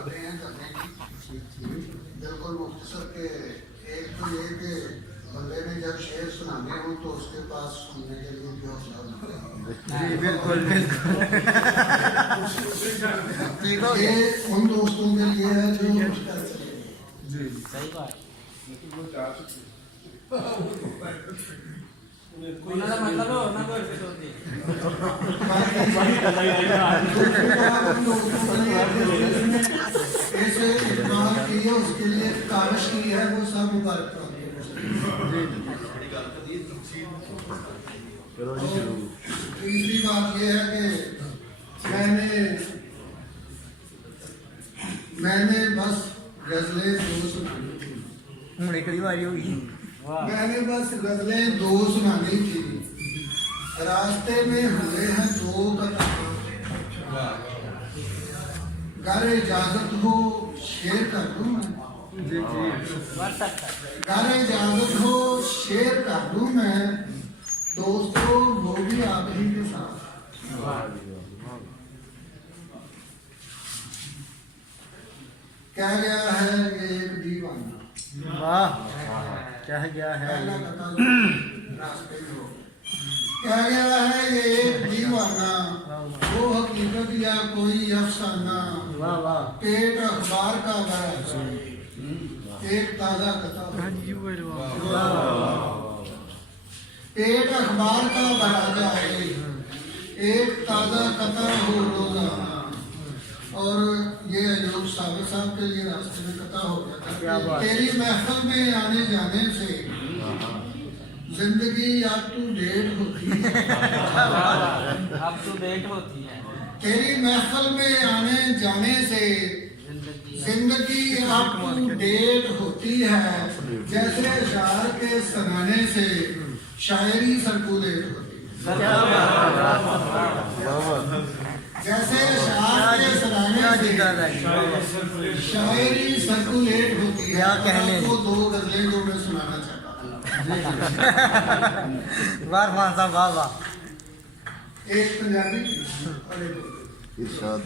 चाहते हैं करने की, बिल्कुल मुख्तसर के एक तो ये कि बंदे ने जब शेर सुनाने हो तो उसके पास सुनने के लिए भी हौसला होना चाहिए। बिल्कुल बिल्कुल ठीक हो ये गया उन दोस्तों के लिए है जो जी सही बात ਉਹਨਾਂ ਦਾ ਮਤਲਬ ਉਹਨਾਂ ਕੋਲ ਫਿਰ ਹੁੰਦੀ ऐसे इस्तेमाल किए उसके लिए काविश की है वो सब मुबारक तीसरी बात ये है कि मैंने बस गजलें दो सुनानी थी। ਹੁਣ ਇੱਕ ਦੀ ਵਾਰੀ ਹੋ ਗਈ मैंने बस गजलें दो सुनानी थी। रास्ते में हुए हैं दो कदम, घर इजाजत हो शेर कर दूं मैं, जी जी घर इजाजत हो शेर कर दूं मैं, दोस्तों वो भी आप ही के साथ। क्या गया है ये एक दीवाना, वाह क्या गया है पहला कथा रास्ते में हो। क्या गया है ये एक दीवाना, वो हकीकत या कोई अफसाना, वाह वाह पेट अखबार का भरा एक ताजा कथा, पेट अखबार का भरा जाए एक ताजा कथा हो रोजाना। और ये अयूब साबिर साहब के लिए रास्ते में कथा हो गया था। तेरी महफिल में आने जाने से जिंदगी अप टू डेट होती है, अप टू डेट होती है तेरी महफिल में आने जाने से जिंदगी अप टू डेट होती है, जैसे अशार के सुनाने से शायरी सर्कुलेट होती है, जैसे अशार के सुनाने से शायरी सर्कुलेट होती है। क्या कहने। आपको दो गजलें जो मैं सुनाना चाहता हूँ। वाह खान साहब वाह वाह एक पंजाबी की और एक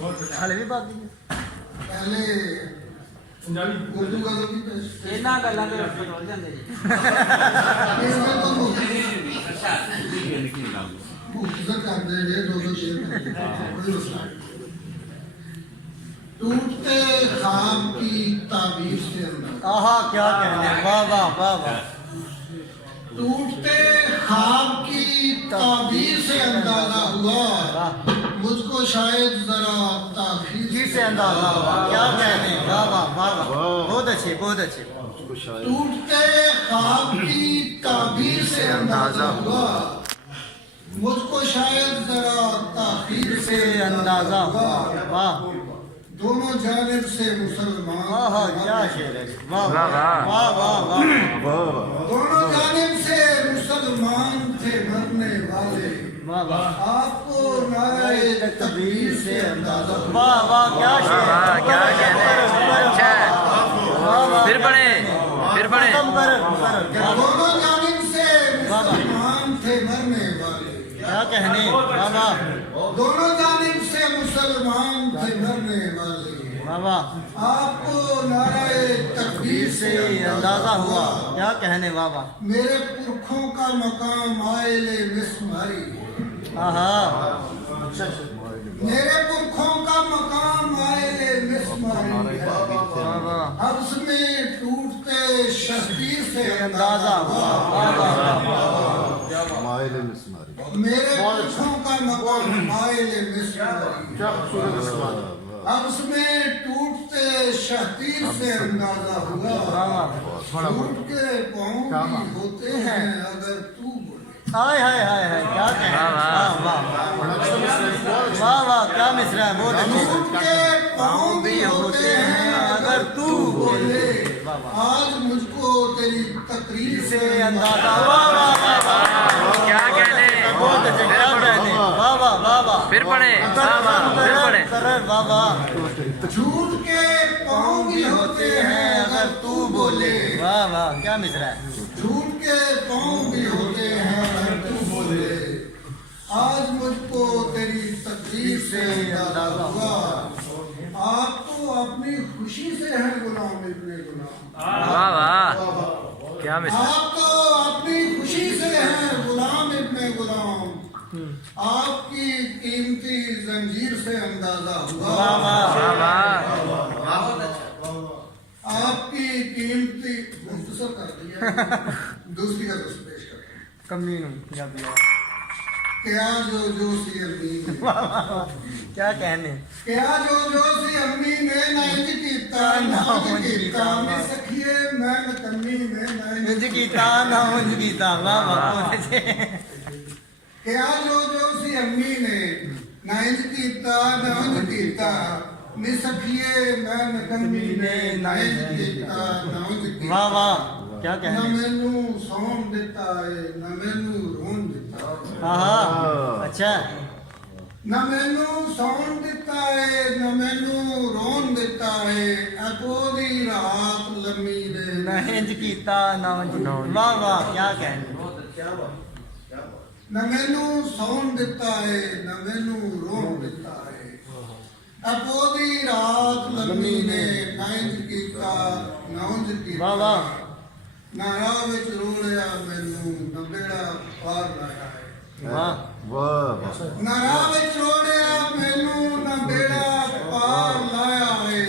उर्दू। हाले भी बात पहले उर्दू गजल की पेश ਇਹਨਾਂ ਗੱਲਾਂ ਦੇ ਉੱਪਰ ਹੋ ਜਾਂਦੇ ਜੀ इसमें तो मुख्तसर कर देंगे दो शेर कोई मसला नहीं। टूटते ख्वाब की ताबीर से अंदर, आहा क्या कहने वाह वाह वाह वाह टूटते ख्वाब की ताबीर से अंदाजा हुआ, मुझको शायद जरा ताखीर जी से अंदाजा हुआ क्या कहने वाह वाह वाह वाह बहुत अच्छे बहुत अच्छे टूटते ख्वाब की ताबीर से अंदाजा हुआ, मुझको शायद जरा ताखीर से अंदाजा हुआ वाह दोनों जानिब से मुसलमान, आहा क्या शेर है वाह वाह वाह वाह वाह दोनों जानिब से मुसलमान थे मरने वाले, वाह वाह आपको नारे तकबीर से अंदाजा हुआ। वाह वाह क्या शेर है क्या कहने अच्छा है। वाह वाह फिर पढ़े कम कर दोनों जानिब से मुसलमान थे मरने वाले, क्या कहने वाह वाह दोनों जानिब से मुसलमान थे मरने वाले, वाह वाह आपको नारे तकबीर से अंदाजा हुआ क्या कहने वाह वाह मेरे पुरखों का मकाम आएले मिसमारी, आहा मेरे पुरखों का मकाम आएले मिसमारी, वाह वाह हब्स में टूटते शबीर से अंदाजा हुआ वाह वाह मेरे पुरखों का मकाम आएले मिसमारी, हब्स में टूटते शबीर से अंदाजा हुआ, टूट के पाँव भी होते हैं अगर तू बोले। हाय हाय हाय हाय क्या कहने वाह वाह वाह वाह क्या मिसरा है बहुत अच्छे टूट के पाँव भी होते हैं अगर तू बोले, आज मुझको तेरी तकरीर से अंदाजा वाह वाह वाह वाह क्या कहने बहुत अच्छे क्या कहने वाह वाह वाह वाह फिर पढ़े वाह वाह फिर पढ़े वाह वाह झूठ के पाँव भी होते हैं अगर तू बोले, वाह वाह क्या मिसरा है झूठ के पाँव भी होते हैं अगर तू बोले, आज मुझको तेरी तकदीर से अंदाजा हुआ, आप तो अपनी खुशी से है गुलाम इब्ने गुलाम। वाह वाह क्या मिसाल आप तो अपनी खुशी से हैं गुलाम इब्ने गुलाम। आपकी कीमती जंजीर से अंदाजा हुआ। वाह वाह आपकी कीमती मुख्तसर कर दिया। दूसरी का दोस्त पेश करें। कमी पंजाबी क्या जो सी अम्मी ने, क्या कहने क्या जो सी अम्मी ने नाइज कीता नाइज कीता मैं सखिए मैं कमी ने नाइज इंज कीता ना उंज कीता वाह वाह क्या जो सी अम्मी ने नाइज कीता नाइज कीता मैं सखिए मैं कमी ने नाइज कीता नाइज कीता। वाह वाह क्या ना कहने मैनू सौन दिता है ना मैनू रोन दिता। हाँ अच्छा ना मैनू सौन दिता है ना मैनू रोन दिता है अकोदी रात लम्मी ने ना इंज कीता ना उंज वाह वाह क्या कहने ना मैनू सौन दिता है ना मैनू रोन दिता है अकोदी रात लम्मी ने ना इंज कीता ना उंज कीता। वाह वाह ना राह विच रोलिया मैनू ना बेड़ा पार लाया है। वाह ना राह विच रोलिया मैनू ना बेड़ा पार लाया है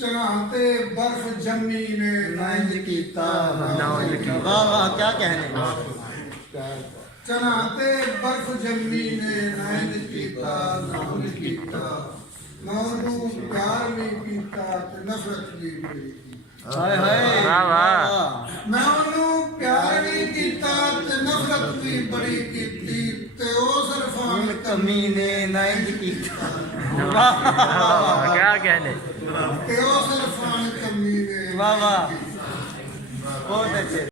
चढ़ाते बर्फ जमी ने ना इंज कीता ना उंज कीता। वाह वाह क्या कहने चढ़ाते बर्फ जमी ने ना इंज कीता ना उंज कीता। मैं ਉਹਨੂੰ प्यार भी कीता ते नफरत भी मेरी की। हाय हाय वाह, वाह। मैं ਉਹਨੂੰ प्यार भी कीता ते नफरत भी बड़ी कीती ते ਉਸ ਰਫਾਨ कमी ने ना इंज कीता वाह वाह क्या कहने ਤੇ ਉਸ ਰਫਾਨ ਕਮੀ ਨੇ वाह वाह बहुत अच्छे